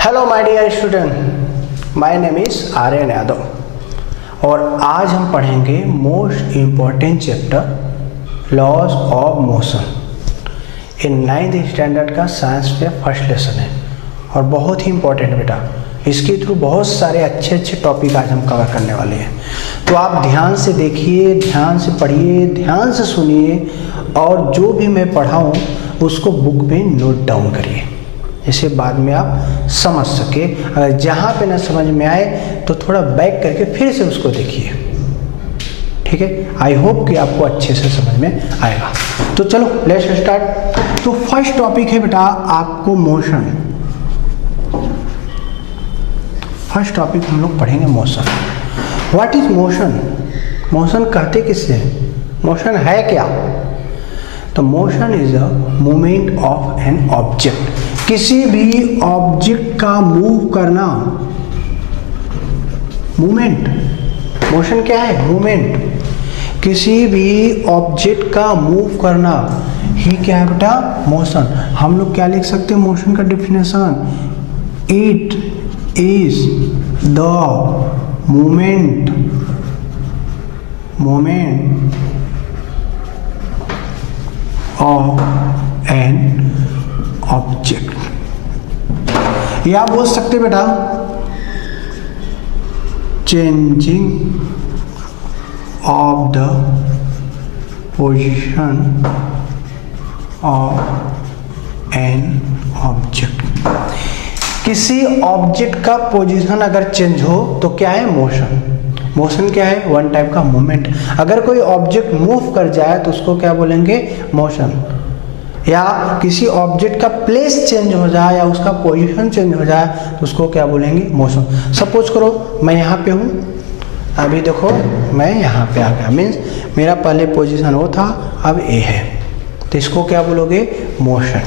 Hello my dear student, my name is Aryan Yadav और आज हम पढ़ेंगे most important chapter laws of motion. In 9th standard का science पे फर्स्ट लेसन है और बहुत ही इम्पोर्टेंट बेटा। इसके थ्रू बहुत सारे अच्छे टॉपिक आज हम कवर करने वाले हैं, तो आप ध्यान से देखिए, ध्यान से पढ़िए, ध्यान से सुनिए और जो भी मैं पढ़ाऊँ उसको बुक में नोट डाउन करिए, इसे बाद में आप समझ सके। अगर जहाँ पे ना समझ में आए तो थोड़ा बैक करके फिर से उसको देखिए, ठीक है। आई होप कि आपको अच्छे से समझ में आएगा। तो चलो लेट्स स्टार्ट। तो फर्स्ट टॉपिक है बेटा आपको मोशन। फर्स्ट टॉपिक हम लोग पढ़ेंगे motion. What is motion? Motion कहते किससे? मोशन है क्या? तो motion is a movement of an object. किसी भी ऑब्जेक्ट का मूव करना, मूवमेंट। मोशन क्या है? मूवमेंट। किसी भी ऑब्जेक्ट का मूव करना ही क्या है बेटा? मोशन। हम लोग क्या लिख सकते हैं मोशन का definition? It is the movement of an object. या बोल सकते बेटा changing of the position of an object. किसी ऑब्जेक्ट का पोजीशन अगर चेंज हो तो क्या है? मोशन। मोशन क्या है? वन टाइप का मूवमेंट। अगर कोई ऑब्जेक्ट मूव कर जाए तो उसको क्या बोलेंगे? मोशन। या किसी ऑब्जेक्ट का प्लेस चेंज हो जाए या उसका पोजीशन चेंज हो जाए तो उसको क्या बोलेंगे? मोशन। सपोज करो मैं यहाँ पे हूँ, अभी देखो मैं यहाँ पे आ गया, मीन्स मेरा पहले पोजीशन वो था, अब ए है, तो इसको क्या बोलोगे? मोशन,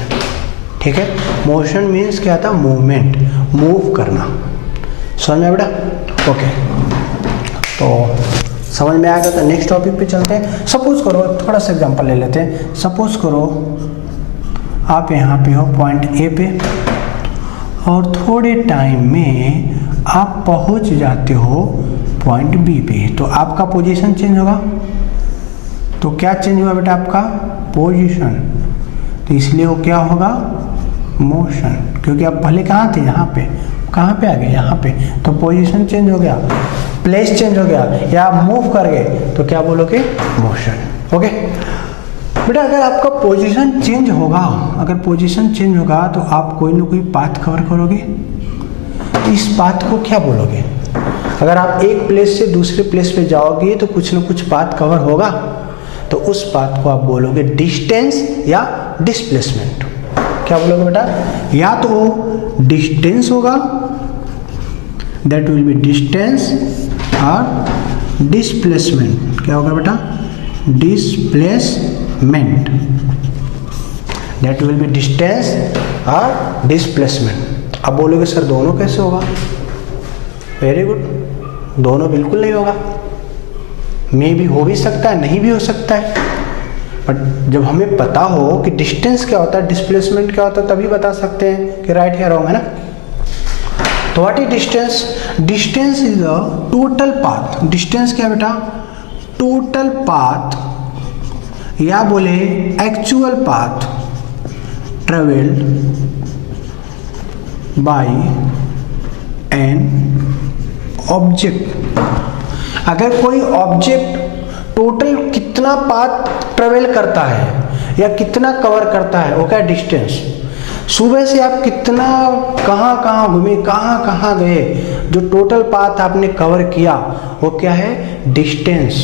ठीक है। मोशन मीन्स क्या था? मूवमेंट, मूव करना। समझ में बेटा? ओके, तो समझ में आ गया तो नेक्स्ट टॉपिक पे चलते हैं। सपोज करो थोड़ा सा एग्जांपल ले लेते हैं। सपोज करो आप यहाँ पे हो पॉइंट ए पे और थोड़े टाइम में आप पहुँच जाते हो पॉइंट बी पे, तो आपका पोजीशन चेंज होगा। तो क्या चेंज हुआ बेटा? आपका पोजीशन। तो इसलिए वो क्या होगा? मोशन। क्योंकि आप पहले कहाँ थे? यहाँ पे। कहाँ पे आ गए? यहाँ पे। तो पोजीशन चेंज हो गया, प्लेस चेंज हो गया या आप मूव कर गए तो क्या बोलोगे? मोशन। ओके बेटा, अगर आपका पोजीशन चेंज होगा, अगर पोजीशन चेंज होगा तो आप कोई ना कोई पाथ कवर करोगे। इस पाथ को क्या बोलोगे? अगर आप एक प्लेस से दूसरे प्लेस पे जाओगे तो कुछ ना कुछ पाथ कवर होगा, तो उस पाथ को आप बोलोगे डिस्टेंस या डिस्प्लेसमेंट। क्या बोलोगे बेटा? या तो डिस्टेंस होगा, दैट विल बी डिस्टेंस, और डिस्प्लेसमेंट क्या होगा बेटा? Displacement, that will be distance और डिस्प्लेसमेंट। अब बोलोगे सर दोनों कैसे होगा? वेरी गुड, दोनों बिल्कुल नहीं होगा। मे भी हो भी सकता है, नहीं भी हो सकता है, बट जब हमें पता हो कि डिस्टेंस क्या होता है, डिस्प्लेसमेंट क्या होता है, तभी बता सकते हैं कि राइट है रॉन्ग, है ना। तो what is distance? Distance is the total path. Distance क्या बेटा? टोटल पाथ या बोले actual path travelled by an object. अगर कोई ऑब्जेक्ट टोटल कितना पाथ ट्रेवल करता है या कितना कवर करता है, वो क्या? डिस्टेंस। सुबह से आप कितना कहाँ कहाँ घूमे, कहाँ कहाँ गए, जो टोटल पाथ आपने कवर किया वो क्या है? डिस्टेंस।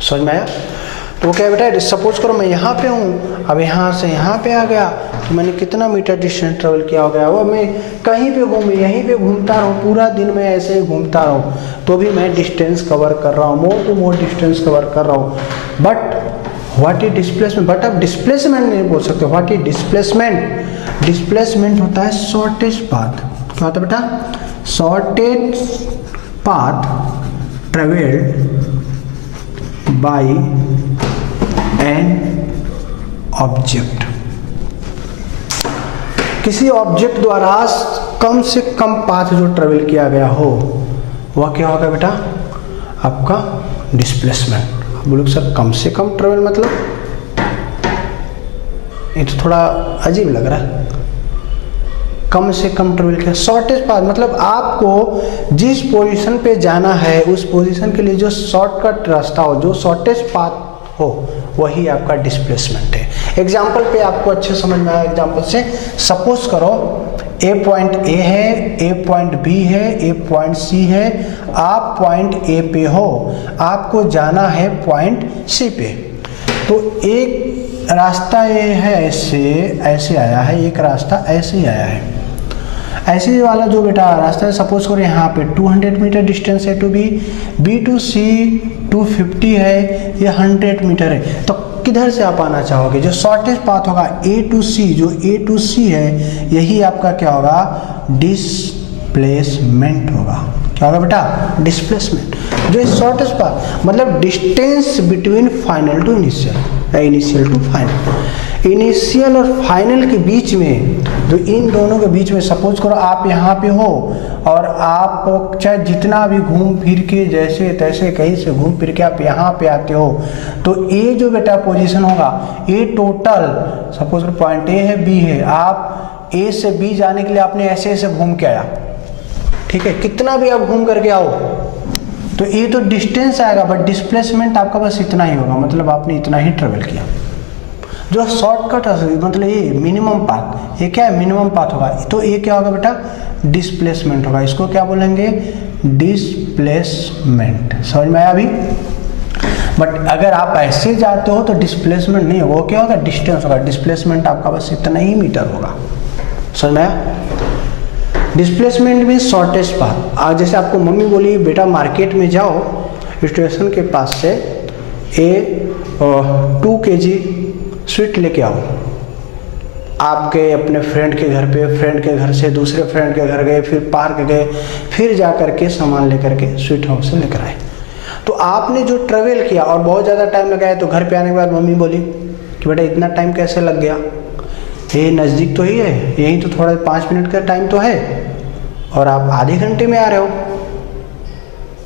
समझ में आया? तो क्या बेटा? सपोज करो मैं यहाँ पे हूँ, अब यहाँ से यहाँ पे आ गया तो मैंने कितना मीटर डिस्टेंस ट्रेवल किया हो गया? वो मैं कहीं पे घूमे, यहीं पे घूमता रहूँ, पूरा दिन में ऐसे ही घूमता रहूँ तो भी मैं डिस्टेंस कवर कर रहा हूँ, more to more distance cover कर रहा हूँ। But what is displacement? But आप डिस्प्लेसमेंट नहीं बोल सकते। What is displacement? डिस्प्लेसमेंट होता है शॉर्टेस्ट पाथ। क्या होता है बेटा? Shortest path travelled by an object. किसी ऑब्जेक्ट द्वारा कम से कम पाथ जो ट्रेवल किया गया हो वह क्या होगा बेटा, आपका डिस्प्लेसमेंट। आप बोलोगे सर कम से कम ट्रेवल मतलब, ये तो थोड़ा अजीब लग रहा है। कम से कम ट्रेवल किया, शॉर्टेस्ट पाथ मतलब आपको जिस पोजीशन पे जाना है उस पोजीशन के लिए जो शॉर्टकट रास्ता हो, जो शॉर्टेस्ट पाथ हो, वही आपका डिस्प्लेसमेंट है। एग्जाम्पल पे आपको अच्छे समझ में आया। एग्जाम्पल से सपोज करो ए पॉइंट ए है, ए पॉइंट बी है, ए पॉइंट सी है, आप पॉइंट ए पे हो, आपको जाना है पॉइंट सी पे। तो एक रास्ता ये है, ऐसे आया है, एक रास्ता ऐसे ही आया है। ऐसे वाला जो बेटा रास्ता है, सपोज करो यहाँ पे 200 मीटर डिस्टेंस है टू बी टू सी 250 है, ये 100 मीटर है। तो किधर से आप आना चाहोगे, जो शॉर्टेस्ट पाथ होगा ए टू सी, जो ए टू सी है यही आपका क्या होगा, डिस्प्लेसमेंट होगा। क्या होगा बेटा, डिस्प्लेसमेंट। जो शॉर्टेस्ट पाथ मतलब distance between final to initial, initial to final. Initial और फाइनल के बीच में, जो इन दोनों के बीच में, सपोज करो आप यहाँ पे हो और आप चाहे जितना भी घूम फिर के जैसे तैसे कहीं से घूम फिर के आप यहाँ पे आते हो, तो ए जो बेटा पोजीशन होगा, ए टोटल सपोज करो पॉइंट ए है, बी है, आप ए से बी जाने के लिए आपने ऐसे ऐसे घूम के आया, ठीक है, कितना भी आप घूम करके आओ तो ये तो डिस्टेंस आएगा, बट डिस्प्लेसमेंट आपका बस इतना ही होगा, मतलब आपने इतना ही ट्रेवल किया। जो शॉर्टकट मतलब ये मिनिमम पाथ, ये क्या है, मिनिमम पाथ होगा, तो ये क्या होगा बेटा, डिस्प्लेसमेंट होगा। इसको क्या बोलेंगे, डिस्प्लेसमेंट। समझ में आया अभी? बट अगर आप ऐसे जाते हो तो डिस्प्लेसमेंट नहीं होगा, वो क्या होगा, डिस्टेंस होगा। डिस्प्लेसमेंट आपका बस इतना ही मीटर होगा। समझ में आया? डिस्प्लेसमेंट में शॉर्टेस्ट पाथ। आज जैसे आपको मम्मी बोली बेटा मार्केट में जाओ, स्टेशन के पास से 2 kg स्वीट लेके आओ। आप गए अपने फ्रेंड के घर पे, फ्रेंड के घर से दूसरे फ्रेंड के घर गए, फिर पार्क गए, फिर जा करके सामान लेकर के स्वीट हाउस से लेकर आए। तो आपने जो ट्रेवल किया और बहुत ज़्यादा टाइम लगाया, तो घर पे आने के बाद मम्मी बोली कि बेटा इतना टाइम कैसे लग गया, ये नज़दीक तो ही है, यहीं तो थोड़ा 5 मिनट का टाइम तो है और आप आधे घंटे में आ रहे हो।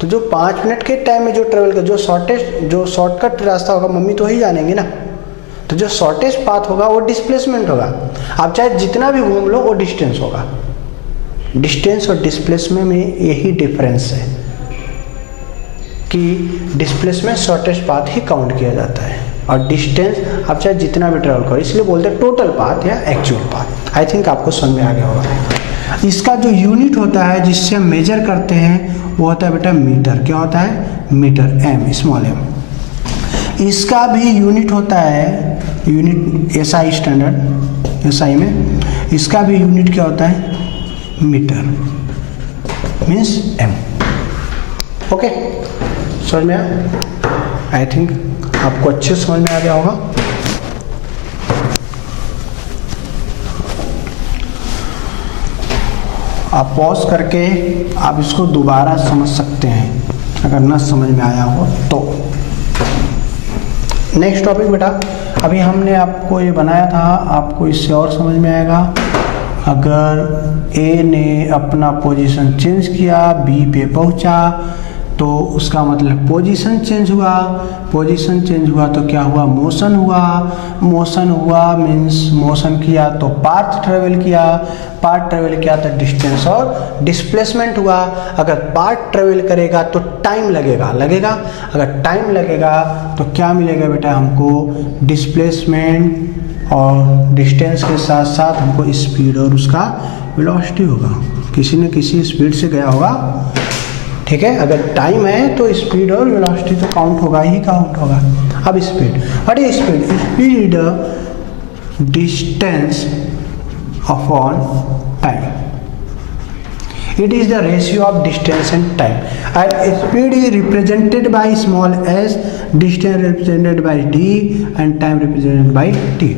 तो जो 5 मिनट के टाइम में जो ट्रेवल का जो शॉर्टकट रास्ता होगा, मम्मी तो ही जानेंगे ना। तो जो शॉर्टेस्ट पाथ होगा वो डिस्प्लेसमेंट होगा। आप चाहे जितना भी घूम लो वो डिस्टेंस होगा। डिस्टेंस और डिस्प्लेसमेंट में यही डिफरेंस है कि डिस्प्लेसमेंट शॉर्टेस्ट पाथ ही काउंट किया जाता है और डिस्टेंस आप चाहे जितना भी ट्रेवल करो, इसलिए बोलते हैं टोटल पाथ या एक्चुअल पाथ। आई थिंक आपको समझ में आ गया होगा। इसका जो यूनिट होता है जिससे हम मेजर करते हैं वो होता है बेटा मीटर। क्या होता है, मीटर, एम, स्मॉल एम। इसका भी यूनिट होता है, यूनिट एसआई स्टैंडर्ड, एसआई में इसका भी यूनिट क्या होता है, मीटर, मीन्स एम। ओके, समझ में आया? आई थिंक आपको अच्छे समझ में आ गया होगा। आप पॉज करके आप इसको दोबारा समझ सकते हैं अगर ना समझ में आया हो तो। नेक्स्ट टॉपिक बेटा, अभी हमने आपको ये बनाया था, आपको इससे और समझ में आएगा। अगर ए ने अपना पोजीशन चेंज किया, बी पे पहुंचा, तो उसका मतलब पोजीशन चेंज हुआ। पोजीशन चेंज हुआ तो क्या हुआ, मोशन हुआ। मोशन हुआ मीन्स मोशन किया तो पाथ ट्रेवल किया, पाथ ट्रेवल किया तो डिस्टेंस और डिस्प्लेसमेंट हुआ। अगर पाथ ट्रेवल करेगा तो टाइम लगेगा, अगर टाइम लगेगा तो क्या मिलेगा बेटा, हमको डिस्प्लेसमेंट और डिस्टेंस के साथ साथ हमको स्पीड और उसका वेलोसिटी होगा। किसी न किसी स्पीड से गया होगा, ठीक है। अगर टाइम है तो स्पीड और वेलोसिटी तो काउंट होगा ही काउंट होगा। अब speed, what is speed? Speed distance upon time. It is the ratio of distance and time. And speed is represented by small s, distance represented by d, and time represented by t.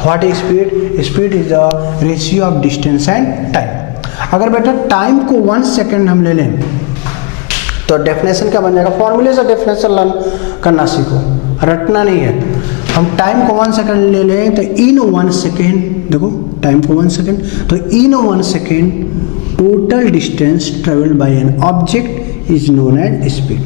What is speed? Speed is the ratio of distance and time. अगर बेटा time को 1 second हम ले लें तो definition क्या बन जाएगा, फॉर्मूले से डेफिनेशन लर्न करना सीखो, रटना नहीं है। हम टाइम को 1 सेकेंड ले लें तो इन 1 सेकेंड, देखो टाइम को 1 सेकेंड, तो in 1 second total distance travelled by an object is known as speed.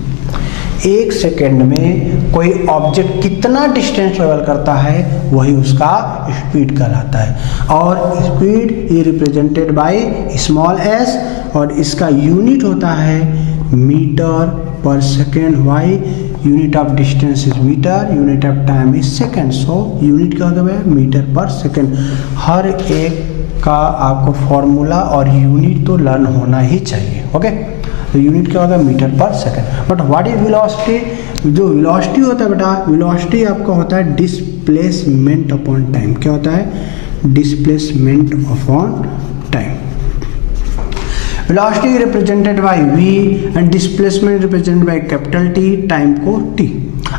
1 second में कोई ऑब्जेक्ट कितना डिस्टेंस ट्रेवल करता है वही उसका स्पीड कहलाता है। और speed is represented by small s और इसका यूनिट होता है मीटर पर second. Why? Unit of distance is metre, unit of time is second, so unit क्या होगा मीटर पर सेकेंड। हर एक का आपको फॉर्मूला और यूनिट तो लर्न होना ही चाहिए। ओके, तो यूनिट क्या होगा मीटर पर second. But what is velocity? जो वेलोसिटी होता है बेटा, वेलोसिटी आपका होता है डिस्प्लेसमेंट अपॉन टाइम। क्या होता है? Displacement upon time. Velocity represented by v and displacement represented by capital T, time को t।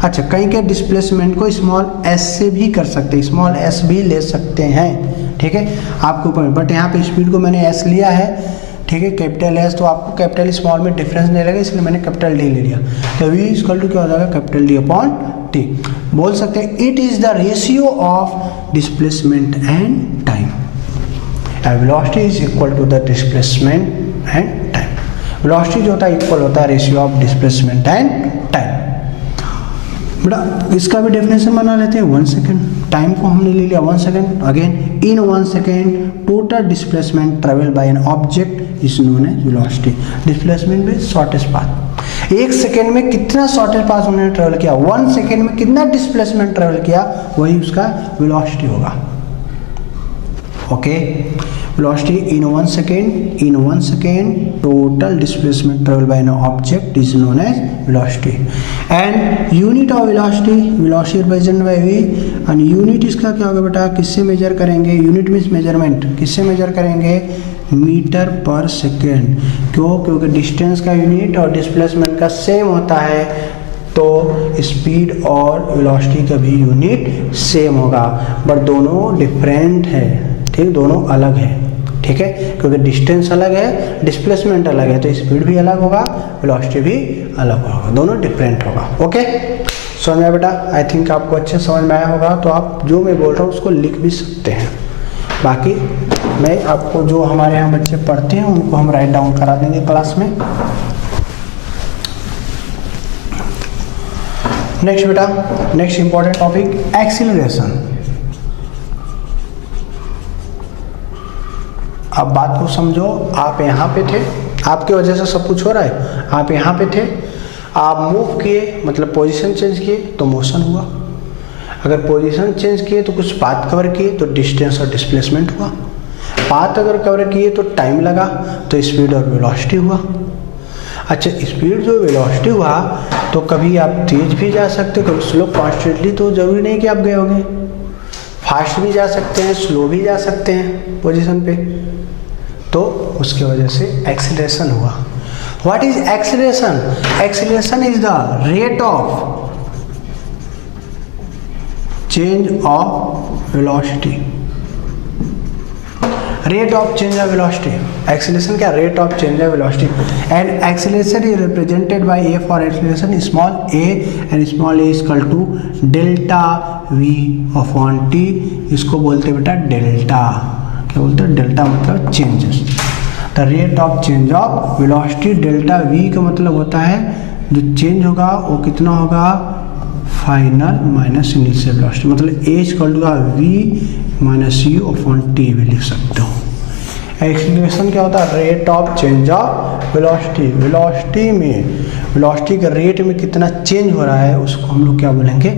अच्छा, कहीं के डिस्प्लेसमेंट को स्मॉल s से भी कर सकते हैं, स्मॉल s भी ले सकते हैं, ठीक है, आपके ऊपर। बट यहाँ पे स्पीड को मैंने s लिया है, ठीक है, कैपिटल S, तो आपको कैपिटल स्मॉल में डिफरेंस नहीं लगेगा, इसलिए मैंने कैपिटल D ले लिया। तो v इक्वल टू क्या हो जाएगा? Capital D upon t। बोल सकते हैं it is the ratio of displacement and time. Velocity is equal to the displacement and time. Velocity जो होता है इक्वल होता है ratio of displacement and time. बेटा इसका भी डेफिनेशन बना लेते हैं। 1 सेकेंड, टाइम को हमने ले लिया 1 second. Again in 1 second total displacement travel by an object is known as velocity. Displacement में शॉर्टेस्ट पाथ। 1 सेकेंड में कितना शॉर्टेस्ट पाथ उन्होंने ट्रेवल किया, 1 सेकेंड में कितना डिस्प्लेसमेंट ट्रेवल किया, वही उसका वेलोसिटी होगा। Okay, velocity in 1 second total displacement travel by an object is known as velocity and unit of velocity represented by v and unit इसका क्या होगा बेटा? किससे मेजर करेंगे? यूनिट मीन्स मेजरमेंट, किससे मेजर करेंगे? मीटर पर सेकेंड। क्यों? क्योंकि डिस्टेंस का यूनिट और डिस्प्लेसमेंट का सेम होता है, तो स्पीड और वेलोसिटी का भी यूनिट सेम होगा, बट दोनों डिफरेंट है, ठीक, दोनों अलग है, ठीक है, क्योंकि डिस्टेंस अलग है, डिस्प्लेसमेंट अलग है, तो स्पीड भी अलग होगा, वेलोसिटी भी अलग होगा, दोनों डिफरेंट होगा। ओके, समझ में आया बेटा? आई थिंक आपको अच्छे समझ में आया होगा। तो आप जो मैं बोल रहा हूँ उसको लिख भी सकते हैं, बाकी मैं आपको जो हमारे यहाँ बच्चे पढ़ते हैं उनको हम राइट डाउन करा देंगे क्लास में। नेक्स्ट बेटा, नेक्स्ट इंपॉर्टेंट टॉपिक एक्सीलरेशन। अब बात को समझो, आप यहाँ पे थे, आपके वजह से सब कुछ हो रहा है, आप यहाँ पे थे, आप मूव किए मतलब पोजीशन चेंज किए तो मोशन हुआ, अगर पोजीशन चेंज किए तो कुछ पाथ कवर किए तो डिस्टेंस और डिस्प्लेसमेंट हुआ, पाथ अगर कवर किए तो टाइम लगा तो स्पीड और वेलोसिटी हुआ। अच्छा, स्पीड जो वेलोसिटी हुआ तो कभी आप तेज भी जा सकते, कभी स्लो, कॉन्स्टेंटली तो जरूरी नहीं कि आप गए होंगे, फास्ट भी जा सकते हैं, स्लो भी जा सकते हैं पोजीशन पे, तो उसके वजह से एक्सीलरेशन हुआ। What is acceleration? Acceleration is the rate of change of velocity, rate of change of velocity. Acceleration क्या? Rate of change of velocity. And acceleration is represented by a for acceleration small a and small a equal to delta v upon t. इसको बोलते बेटा delta. क्या बोलते हैं? Delta मतलब changes, the rate of change of velocity. Delta v का मतलब होता है जो चेंज होगा वो कितना होगा? फाइनल माइनस इनिशियल वेलोसिटी, मतलब a equal to v minus u upon t भी लिख सकते हो। एक्सीलरेशन क्या होता है? Rate of change of velocity. Velocity में, वेलोसिटी के रेट में कितना चेंज हो रहा है उसको हम लोग क्या बोलेंगे?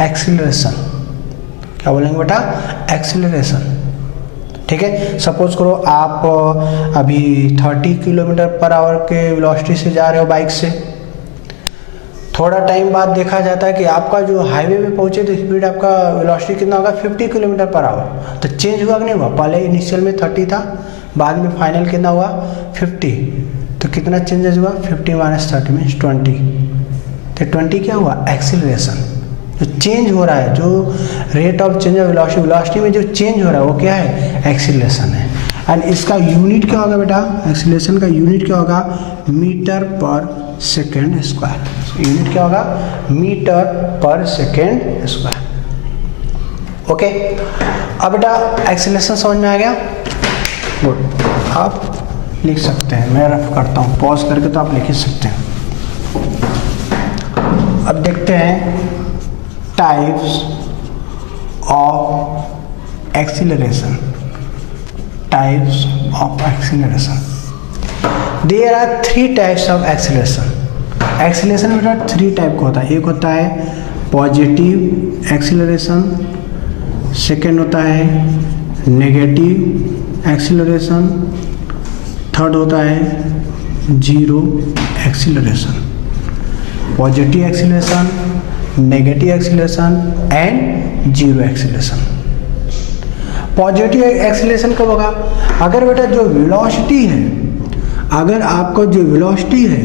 एक्सीलरेशन। क्या बोलेंगे बेटा? एक्सीलरेशन। ठीक है, सपोज करो आप अभी 30 किलोमीटर पर आवर के वेलोसिटी से जा रहे हो बाइक से, थोड़ा टाइम बाद देखा जाता है कि आपका जो हाईवे पे पहुंचे तो स्पीड आपका वेलोसिटी कितना होगा? 50 किलोमीटर पर आवर। तो चेंज हुआ कि नहीं हुआ? पहले इनिशियल में 30 था, बाद में फाइनल कितना हुआ? 50। तो कितना चेंजेस हुआ? 50 माइनस 30 मीन्स 20। तो 20 क्या हुआ? एक्सीलरेशन। जो चेंज हो रहा है, जो rate of change of velocity, velocity में जो चेंज हो रहा है वो क्या है? एक्सीलरेशन है। एंड इसका यूनिट क्या होगा बेटा? एक्सीलरेशन का यूनिट क्या होगा? मीटर पर सेकेंड स्क्वायर। यूनिट क्या होगा? मीटर पर सेकेंड स्क्वायर। ओके, अब बेटा एक्सीलरेशन समझ में आ गया, गुड। आप लिख सकते हैं, मैं रफ करता हूँ पॉज करके, तो आप लिख ही सकते हैं। अब देखते हैं types of acceleration, types of acceleration. There are 3 types of acceleration. Acceleration बेटा 3 टाइप का होता है। एक होता है पॉजिटिव एक्सीलरेशन, सेकेंड होता है नेगेटिव एक्सीलरेशन, थर्ड होता है zero acceleration. Positive acceleration, negative acceleration and zero acceleration. Positive acceleration कब होगा? अगर बेटा जो वेलोसिटी है, अगर आपका जो वेलोसिटी है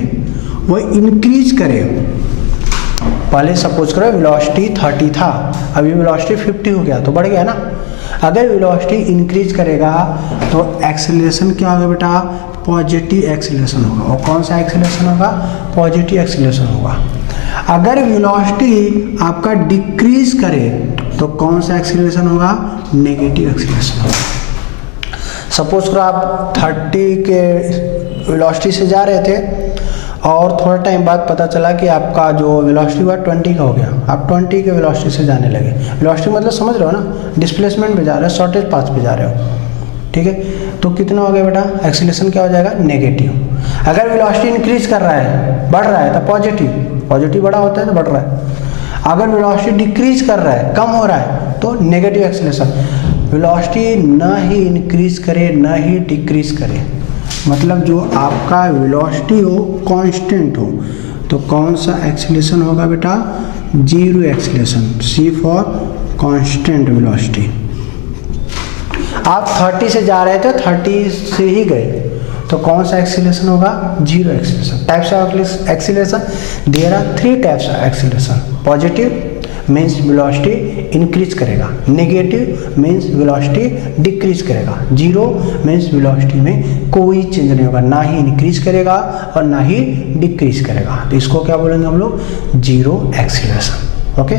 वो इंक्रीज करे, पहले सपोज करो वेलोसिटी 30 था, अभी वेलोसिटी 50 हो गया तो बढ़ गया ना। अगर वेलोसिटी इंक्रीज करेगा तो एक्सीलरेशन क्या होगा बेटा? पॉजिटिव एक्सीलरेशन होगा। और कौन सा एक्सीलरेशन होगा? पॉजिटिव एक्सीलरेशन होगा। अगर वेलोसिटी आपका डिक्रीज करे तो कौन सा एक्सीलरेशन होगा? नेगेटिव एक्सीलरेशन होगा। सपोज करो आप 30 के वेलोसिटी से जा रहे थे और थोड़ा टाइम बाद पता चला कि आपका जो वेलोसिटी हुआ 20 का हो गया, आप 20 के वेलोसिटी से जाने लगे। वेलोसिटी मतलब समझ रहे हो ना, डिस्प्लेसमेंट पे जा रहे हो, शॉर्टेज पाथ पे जा रहे हो, ठीक है। तो कितना हो गया बेटा? एक्सीलरेशन क्या हो जाएगा? नेगेटिव। अगर वेलोसिटी इंक्रीज कर रहा है, बढ़ रहा है, तो पॉजिटिव। पॉजिटिव बड़ा होता है तो बढ़ रहा है। अगर वेलोसिटी डिक्रीज कर रहा है, कम हो रहा है, तो नेगेटिव एक्सीलरेशन। वेलोसिटी ना ही इंक्रीज करे ना ही डिक्रीज करे, मतलब जो आपका वेलोसिटी हो कांस्टेंट हो, तो कौन सा एक्सीलरेशन होगा बेटा? Zero acceleration. See for constant velocity. आप 30 से जा रहे थे, 30 से ही गए, तो कौन सा एक्सीलरेशन होगा? Zero acceleration. Types of acceleration, there are 3 types of acceleration. Positive means velocity increase करेगा, नेगेटिव मीन्स वेलोसिटी डिक्रीज करेगा, जीरो मीन्स वेलोसिटी में कोई चेंज नहीं होगा, ना ही इंक्रीज करेगा और ना ही डिक्रीज करेगा। तो इसको क्या बोलेंगे हम लोग? Zero acceleration. ओके।